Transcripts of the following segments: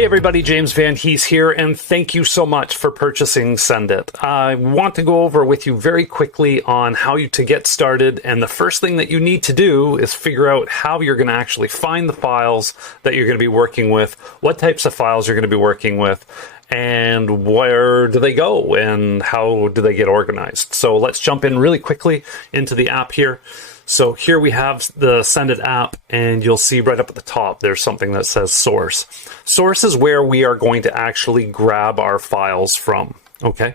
Hey everybody, James Van Hees here, and thank you so much for purchasing Sendit. I want to go over with you very quickly on how to get started, and the first thing that you need to do is figure out how you're going to actually find the files that you're going to be working with, what types of files you're going to be working with, and where do they go, and how do they get organized. So let's jump in really quickly into the app here. So here we have the Sendit app, and you'll see right up at the top there's something that says source. Source is where we are going to actually grab our files from. Okay,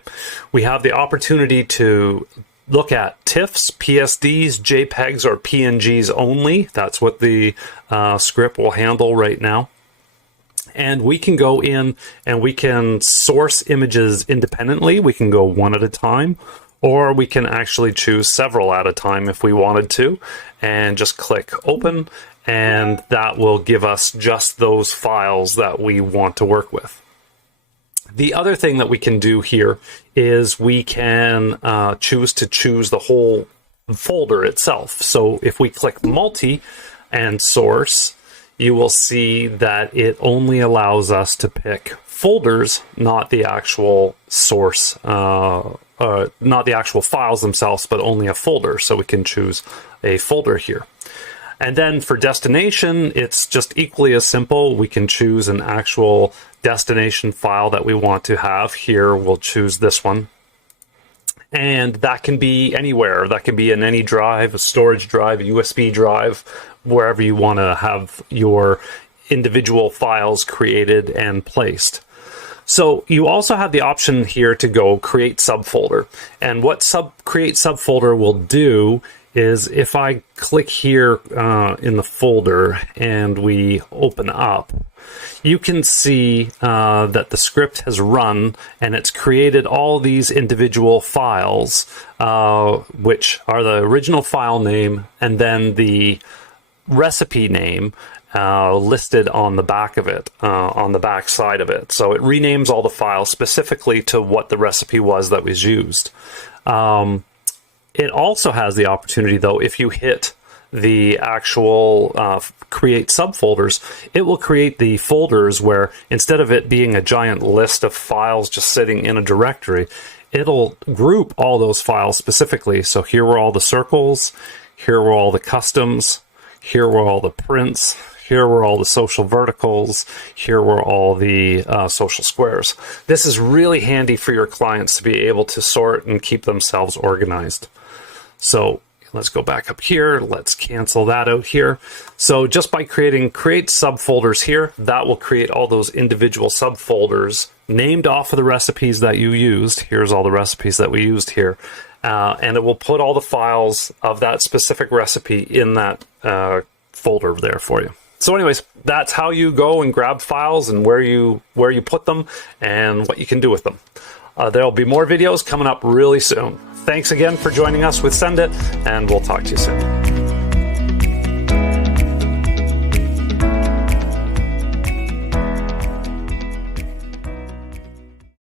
we have the opportunity to look at TIFFs, PSDs, JPEGs, or PNGs only. That's what the script will handle right now. And we can go in and we can source images independently. We can go one at a time, or we can actually choose several at a time if we wanted to, and just click open, and that will give us just those files that we want to work with. The other thing that we can do here is we can choose the whole folder itself. So if we click multi and source, you will see that it only allows us to pick folders, not the actual source, not the actual files themselves, but only a folder. So we can choose a folder here. And then for destination, it's just equally as simple. We can choose an actual destination file that we want to have. Here, we'll choose this one. And that can be anywhere. That can be in any drive, a storage drive, a USB drive, wherever you want to have your individual files created and placed. So you also have the option here to go create subfolder. And what create subfolder will do is if I click here in the folder and we open up, you can see that the script has run and it's created all these individual files, which are the original file name and then the recipe name listed on the back of it, on the back side of it. So it renames all the files specifically to what the recipe was that was used. It also has the opportunity, though, if you hit the actual create subfolders, it will create the folders where instead of it being a giant list of files just sitting in a directory, it'll group all those files specifically. So here were all the circles, here were all the customs, here were all the prints, here were all the social verticals, here were all the social squares. This is really handy for your clients to be able to sort and keep themselves organized. So let's go back up here. Let's cancel that out here. So just by creating create subfolders here, that will create all those individual subfolders named off of the recipes that you used. Here's all the recipes that we used here. And it will put all the files of that specific recipe in that folder there for you. So anyways, that's how you go and grab files and where you put them and what you can do with them. There'll be more videos coming up really soon. Thanks again for joining us with Sendit, and we'll talk to you soon.